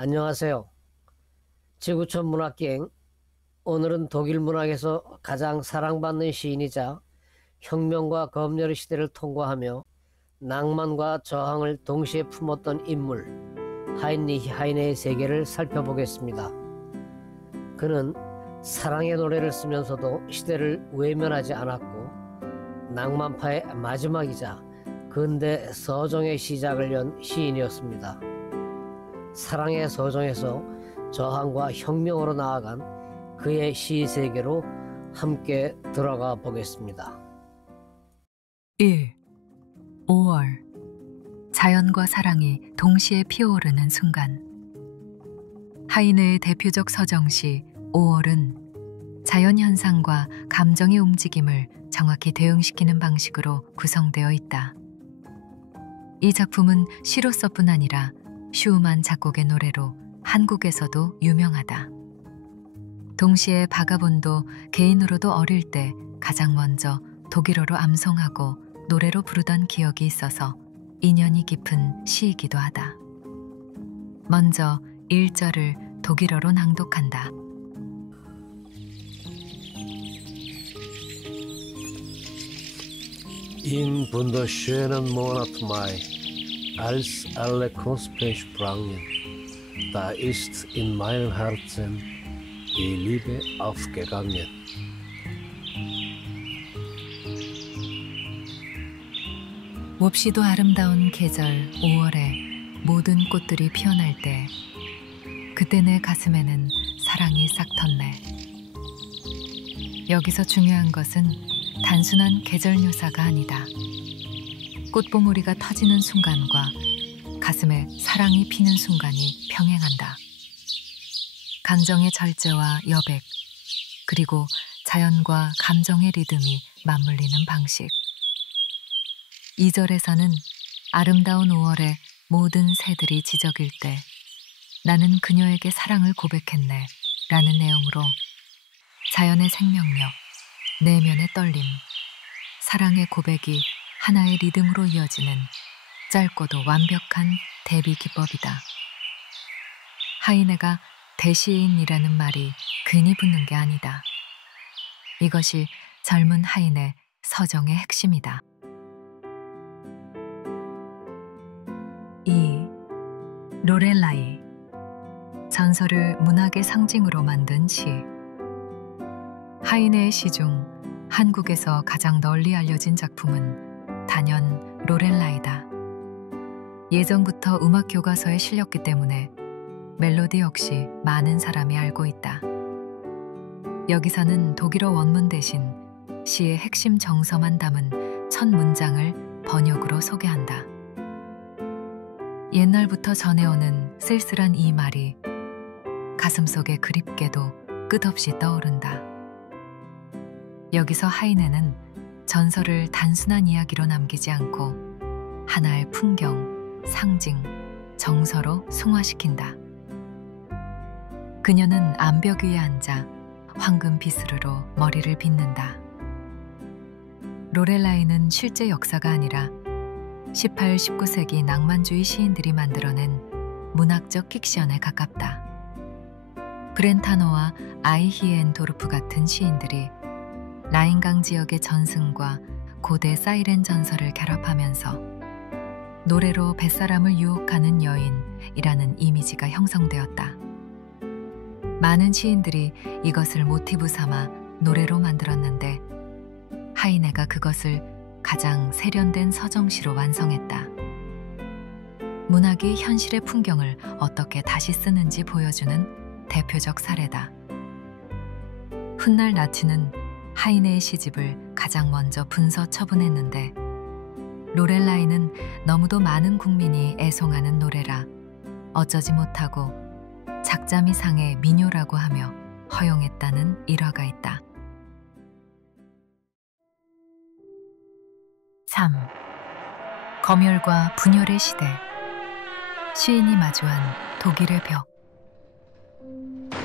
안녕하세요. 지구촌 문학기행. 오늘은 독일 문학에서 가장 사랑받는 시인이자 혁명과 검열의 시대를 통과하며 낭만과 저항을 동시에 품었던 인물 하인리히 하이네의 세계를 살펴보겠습니다. 그는 사랑의 노래를 쓰면서도 시대를 외면하지 않았고 낭만파의 마지막이자 근대 서정의 시작을 연 시인이었습니다. 사랑의 서정에서 저항과 혁명으로 나아간 그의 시 세계로 함께 들어가 보겠습니다. 1. 5월. 자연과 사랑이 동시에 피어오르는 순간. 하이네의 대표적 서정시 5월은 자연현상과 감정의 움직임을 정확히 대응시키는 방식으로 구성되어 있다. 이 작품은 시로서뿐 아니라 슈우만 작곡의 노래로 한국에서도 유명하다. 동시에 바가본도 개인으로도 어릴 때 가장 먼저 독일어로 암송하고 노래로 부르던 기억이 있어서 인연이 깊은 시이기도 하다. 먼저 1절을 독일어로 낭독한다. In wunderschönen Monat Mai, als alle Knospen sprangen, da ist in meinem Herzen die Liebe aufgegangen. 몹시도 아름다운 계절 5월에 모든 꽃들이 피어날 때, 그때 내 가슴에는 사랑이 싹 텄네. 여기서 중요한 것은 단순한 계절 묘사가 아니다. 꽃봉오리가 터지는 순간과 가슴에 사랑이 피는 순간이 병행한다. 감정의 절제와 여백, 그리고 자연과 감정의 리듬이 맞물리는 방식. 2절에서는 아름다운 5월에 모든 새들이 지저길 때 나는 그녀에게 사랑을 고백했네 라는 내용으로 자연의 생명력, 내면의 떨림, 사랑의 고백이 하나의 리듬으로 이어지는 짧고도 완벽한 대비 기법이다. 하이네가 대시인이라는 말이 괜히 붙는 게 아니다. 이것이 젊은 하이네 서정의 핵심이다. 2. 로렐라이. 전설을 문학의 상징으로 만든 시. 하이네의 시 중 한국에서 가장 널리 알려진 작품은 단연 로렐라이다. 예전부터 음악 교과서에 실렸기 때문에 멜로디 역시 많은 사람이 알고 있다. 여기서는 독일어 원문 대신 시의 핵심 정서만 담은 첫 문장을 번역으로 소개한다. 옛날부터 전해오는 쓸쓸한 이 말이 가슴속에 그립게도 끝없이 떠오른다. 여기서 하이네는 전설을 단순한 이야기로 남기지 않고 하나의 풍경, 상징, 정서로 승화시킨다. 그녀는 암벽 위에 앉아 황금 비스루로 머리를 빗는다. 로렐라이는 실제 역사가 아니라 18, 19세기 낭만주의 시인들이 만들어낸 문학적 픽션에 가깝다. 브렌타노와 아이히엔도르프 같은 시인들이 라인강 지역의 전승과 고대 사이렌 전설을 결합하면서 노래로 뱃사람을 유혹하는 여인이라는 이미지가 형성되었다. 많은 시인들이 이것을 모티브 삼아 노래로 만들었는데 하이네가 그것을 가장 세련된 서정시로 완성했다. 문학이 현실의 풍경을 어떻게 다시 쓰는지 보여주는 대표적 사례다. 훗날 나치는 하이네의 시집을 가장 먼저 분서 처분했는데 로렐라이는 너무도 많은 국민이 애송하는 노래라 어쩌지 못하고 작자미상의 민요라고 하며 허용했다는 일화가 있다. 3. 검열과 분열의 시대. 시인이 마주한 독일의 벽.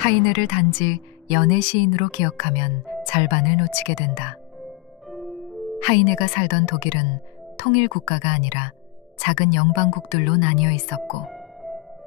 하이네를 단지 연애 시인으로 기억하면 절반을 놓치게 된다. 하이네가 살던 독일은 통일 국가가 아니라 작은 영방국들로 나뉘어 있었고,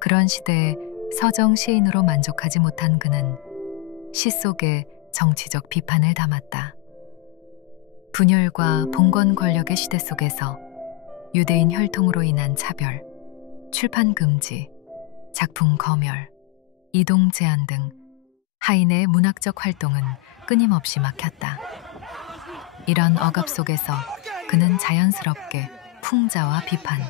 그런 시대에 서정 시인으로 만족하지 못한 그는 시 속에 정치적 비판을 담았다. 분열과 봉건 권력의 시대 속에서 유대인 혈통으로 인한 차별, 출판 금지, 작품 검열, 이동 제한 등 하인의 문학적 활동은 끊임없이 막혔다. 이런 억압 속에서 그는 자연스럽게 풍자와 비판,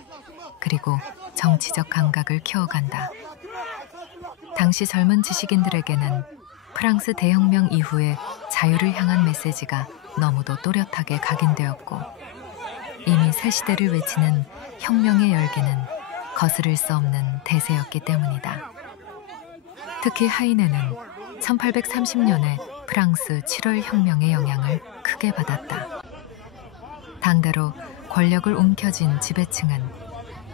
그리고 정치적 감각을 키워간다. 당시 젊은 지식인들에게는 프랑스 대혁명 이후의 자유를 향한 메시지가 너무도 또렷하게 각인되었고, 이미 새 시대를 외치는 혁명의 열기는 거스를 수 없는 대세였기 때문이다. 특히 하이네는 1830년의 프랑스 7월 혁명의 영향을 크게 받았다. 당대로 권력을 움켜쥔 지배층은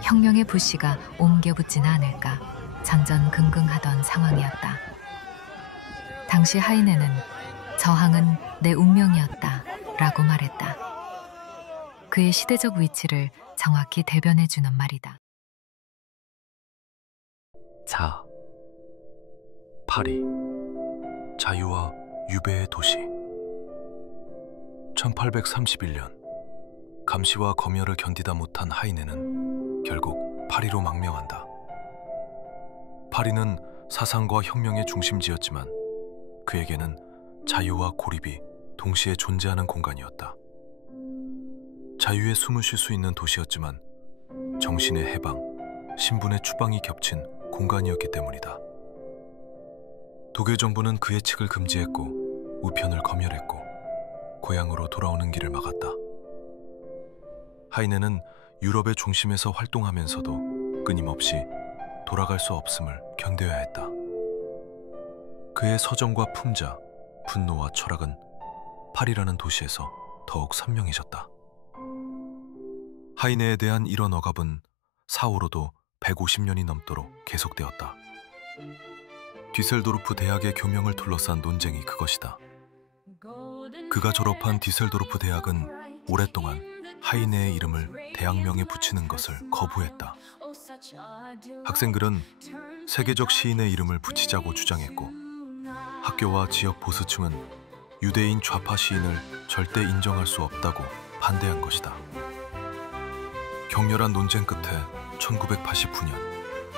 혁명의 불씨가 옮겨붙지는 않을까 전전긍긍하던 상황이었다. 당시 하이네는 저항은 내 운명이었다 라고 말했다. 그의 시대적 위치를 정확히 대변해주는 말이다. 자, 파리, 자유와 유배의 도시. 1831년, 감시와 검열을 견디다 못한 하이네는 결국 파리로 망명한다. 파리는 사상과 혁명의 중심지였지만 그에게는 자유와 고립이 동시에 존재하는 공간이었다. 자유에 숨을 쉴 수 있는 도시였지만 정신의 해방, 신분의 추방이 겹친 공간이었기 때문이다. 독일 정부는 그의 측을 금지했고 우편을 검열했고 고향으로 돌아오는 길을 막았다. 하이네는 유럽의 중심에서 활동하면서도 끊임없이 돌아갈 수 없음을 견뎌야 했다. 그의 서정과 풍자, 분노와 철학은 파리라는 도시에서 더욱 선명해졌다. 하이네에 대한 이런 억압은 사후로도 150년이 넘도록 계속되었다. 뒤셀도르프 대학의 교명을 둘러싼 논쟁이 그것이다. 그가 졸업한 뒤셀도르프 대학은 오랫동안 하이네의 이름을 대학명에 붙이는 것을 거부했다. 학생들은 세계적 시인의 이름을 붙이자고 주장했고, 학교와 지역 보수층은 유대인 좌파 시인을 절대 인정할 수 없다고 반대한 것이다. 격렬한 논쟁 끝에 1989년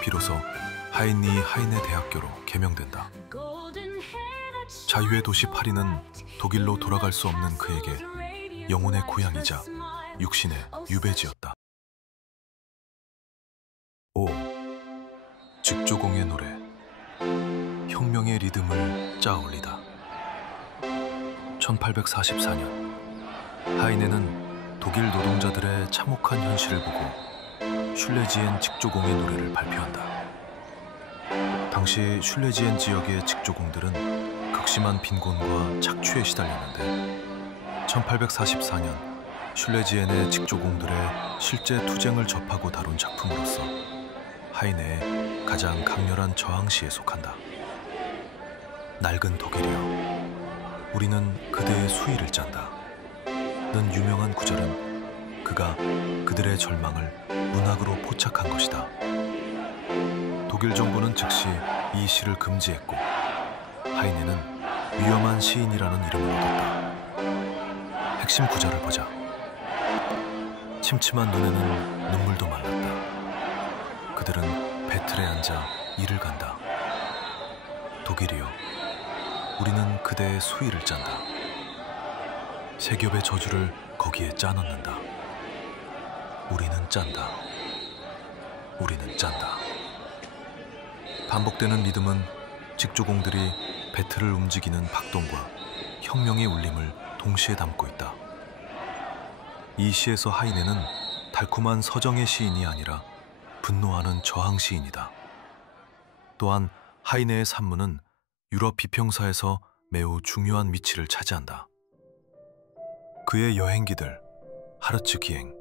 비로소 하인리 하이네 대학교로 개명된다. 자유의 도시 파리는 독일로 돌아갈 수 없는 그에게 영혼의 고향이자 육신의 유배지였다. 5. 직조공의 노래. 혁명의 리듬을 짜올리다. 1844년 하이네는 독일 노동자들의 참혹한 현실을 보고 슐레지엔 직조공의 노래를 발표한다. 당시 슐레지엔 지역의 직조공들은 극심한 빈곤과 착취에 시달렸는데 1844년 슐레지엔의 직조공들의 실제 투쟁을 접하고 다룬 작품으로서 하이네의 가장 강렬한 저항시에 속한다. 낡은 독일이여, 우리는 그대의 수위를 짠다 는 유명한 구절은 그가 그들의 절망을 문학으로 포착한 것이다. 독일 정부는 즉시 이 시를 금지했고 하이네는 위험한 시인이라는 이름을 얻었다. 핵심 구절을 보자. 침침한 눈에는 눈물도 말랐다. 그들은 배틀에 앉아 이를 간다. 독일이여, 우리는 그대의 수위를 짠다. 세 겹의 저주를 거기에 짜넣는다. 우리는 짠다. 우리는 짠다. 반복되는 리듬은 직조공들이 배틀을 움직이는 박동과 혁명의 울림을 동시에 담고 있다. 이 시에서 하이네는 달콤한 서정의 시인이 아니라 분노하는 저항 시인이다. 또한 하이네의 산문은 유럽 비평사에서 매우 중요한 위치를 차지한다. 그의 여행기들, 하르츠 기행,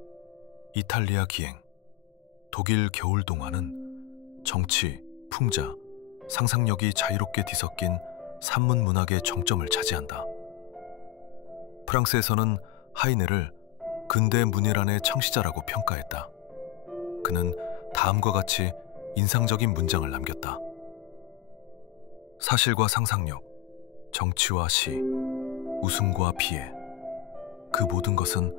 이탈리아 기행, 독일 겨울 동화는 정치, 풍자, 상상력이 자유롭게 뒤섞인 산문 문학의 정점을 차지한다. 프랑스에서는 하이네를 근대 문예란의 창시자라고 평가했다. 그는 다음과 같이 인상적인 문장을 남겼다. 사실과 상상력, 정치와 시, 웃음과 비애, 그 모든 것은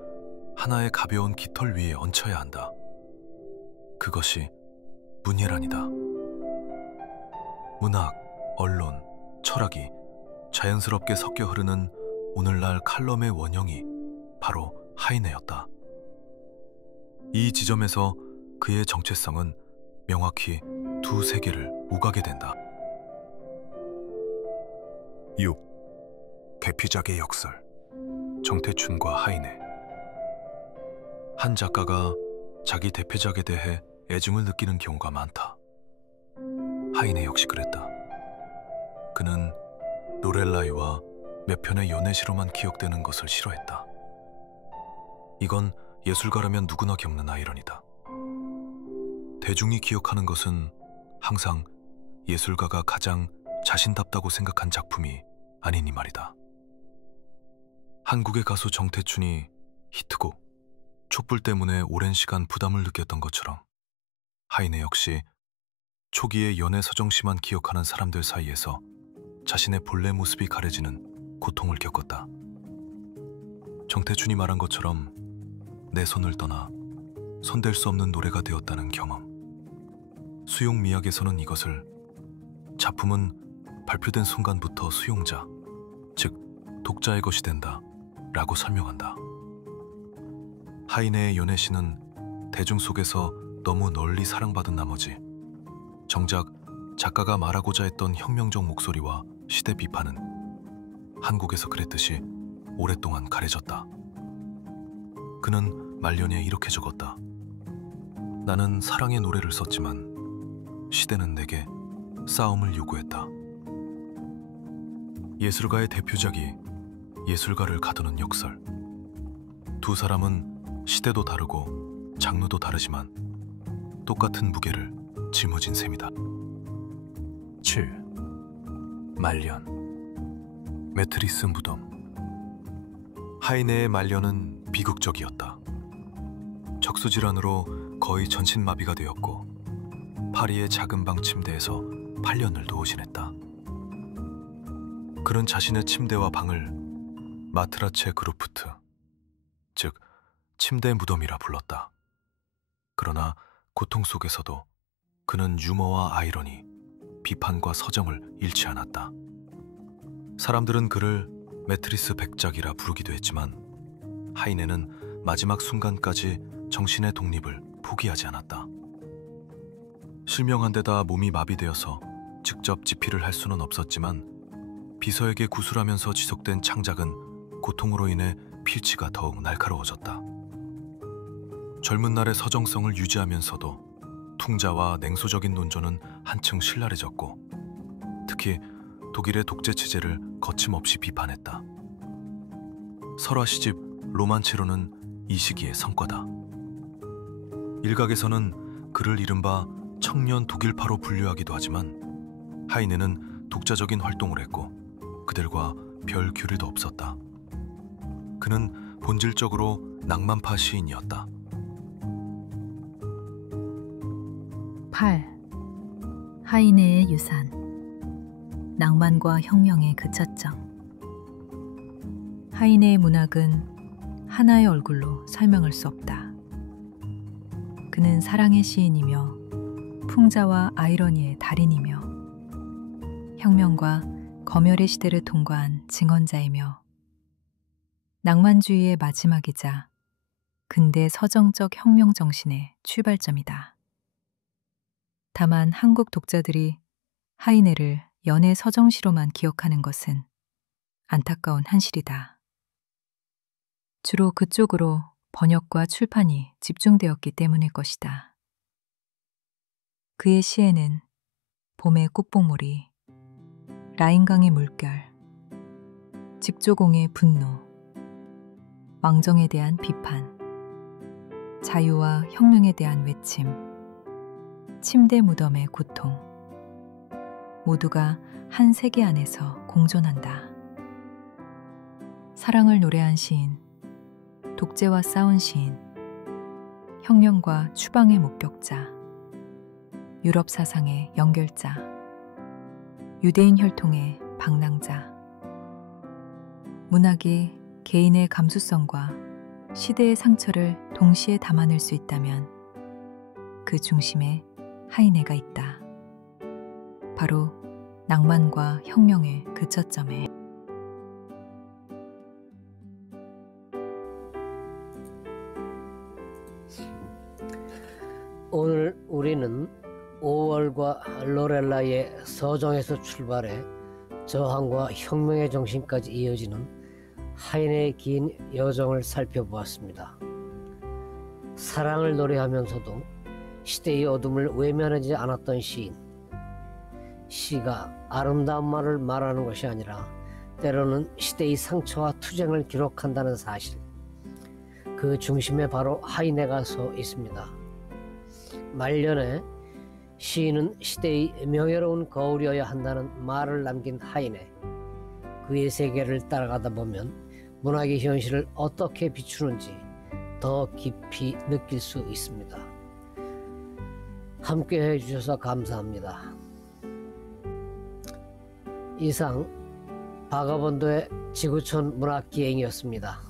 하나의 가벼운 깃털 위에 얹혀야 한다. 그것이 문예란이다. 문학, 언론, 철학이 자연스럽게 섞여 흐르는 오늘날 칼럼의 원형이 바로 하이네였다. 이 지점에서 그의 정체성은 명확히 두 세계를 오가게 된다. 6. 대피작의 역설. 정태춘과 하이네. 한 작가가 자기 대표작에 대해 애증을 느끼는 경우가 많다. 하이네 역시 그랬다. 그는 로렐라이와 몇 편의 연애시로만 기억되는 것을 싫어했다. 이건 예술가라면 누구나 겪는 아이러니다. 대중이 기억하는 것은 항상 예술가가 가장 자신답다고 생각한 작품이 아니니 말이다. 한국의 가수 정태춘이 히트곡 촛불 때문에 오랜 시간 부담을 느꼈던 것처럼 하이네 역시 초기의 연애 서정시만 기억하는 사람들 사이에서 자신의 본래 모습이 가려지는 고통을 겪었다. 정태춘이 말한 것처럼 내 손을 떠나 손댈 수 없는 노래가 되었다는 경험. 수용 미학에서는 이것을 작품은 발표된 순간부터 수용자, 즉 독자의 것이 된다 라고 설명한다. 하이네의 연애시는 대중 속에서 너무 널리 사랑받은 나머지 정작 작가가 말하고자 했던 혁명적 목소리와 시대 비판은 한국에서 그랬듯이 오랫동안 가려졌다. 그는 말년에 이렇게 적었다. 나는 사랑의 노래를 썼지만 시대는 내게 싸움을 요구했다. 예술가의 대표작이 예술가를 가두는 역설. 두 사람은 시대도 다르고 장르도 다르지만 똑같은 무게를 짊어진 셈이다. 7. 말년. 매트리스 무덤. 하이네의 말년은 비극적이었다. 척수질환으로 거의 전신마비가 되었고 파리의 작은 방 침대에서 8년을 도우신했다. 그는 자신의 침대와 방을 마트라체 그루프트, 즉 침대 무덤이라 불렀다. 그러나 고통 속에서도 그는 유머와 아이러니, 비판과 서정을 잃지 않았다. 사람들은 그를 매트리스 백작이라 부르기도 했지만 하이네는 마지막 순간까지 정신의 독립을 포기하지 않았다. 실명한 데다 몸이 마비되어서 직접 집필을 할 수는 없었지만 비서에게 구술하면서 지속된 창작은 고통으로 인해 필치가 더욱 날카로워졌다. 젊은 날의 서정성을 유지하면서도 퉁자와 냉소적인 논조는 한층 신랄해졌고 특히 독일의 독재 체제를 거침없이 비판했다. 설화 시집 로만체로는 이 시기의 성과다. 일각에서는 그를 이른바 청년 독일파로 분류하기도 하지만 하이네는 독자적인 활동을 했고 그들과 별 교류도 없었다. 그는 본질적으로 낭만파 시인이었다. 8. 하이네의 유산. 낭만과 혁명의 그차점. 하이네의 문학은 하나의 얼굴로 설명할 수 없다. 그는 사랑의 시인이며 풍자와 아이러니의 달인이며 혁명과 검열의 시대를 통과한 증언자이며 낭만주의의 마지막이자 근대 서정적 혁명 정신의 출발점이다. 다만 한국 독자들이 하이네를 연애 서정시로만 기억하는 것은 안타까운 한실이다. 주로 그쪽으로 번역과 출판이 집중되었기 때문일 것이다. 그의 시에는 봄의 꽃봉오리, 라인강의 물결, 직조공의 분노, 왕정에 대한 비판, 자유와 혁명에 대한 외침, 침대 무덤의 고통, 모두가 한 세계 안에서 공존한다. 사랑을 노래한 시인, 독재와 싸운 시인, 혁명과 추방의 목격자, 유럽 사상의 연결자, 유대인 혈통의 방랑자. 문학이 개인의 감수성과 시대의 상처를 동시에 담아낼 수 있다면 그 중심에 하이네가 있다. 바로 낭만과 혁명의 그 저점에. 오늘 우리는 5월과 로렐라의 서정에서 출발해 저항과 혁명의 정신까지 이어지는 하이네의 긴 여정을 살펴보았습니다. 사랑을 노래하면서도 시대의 어둠을 외면하지 않았던 시인. 시가 아름다운 말을 말하는 것이 아니라 때로는 시대의 상처와 투쟁을 기록한다는 사실. 그 중심에 바로 하이네가 서 있습니다. 말년에 시인은 시대의 명예로운 거울이어야 한다는 말을 남긴 하이네. 그의 세계를 따라가다 보면 문학의 현실을 어떻게 비추는지 더 깊이 느낄 수 있습니다. 함께 해주셔서 감사합니다. 이상 바가본도의 지구촌 문학기행이었습니다.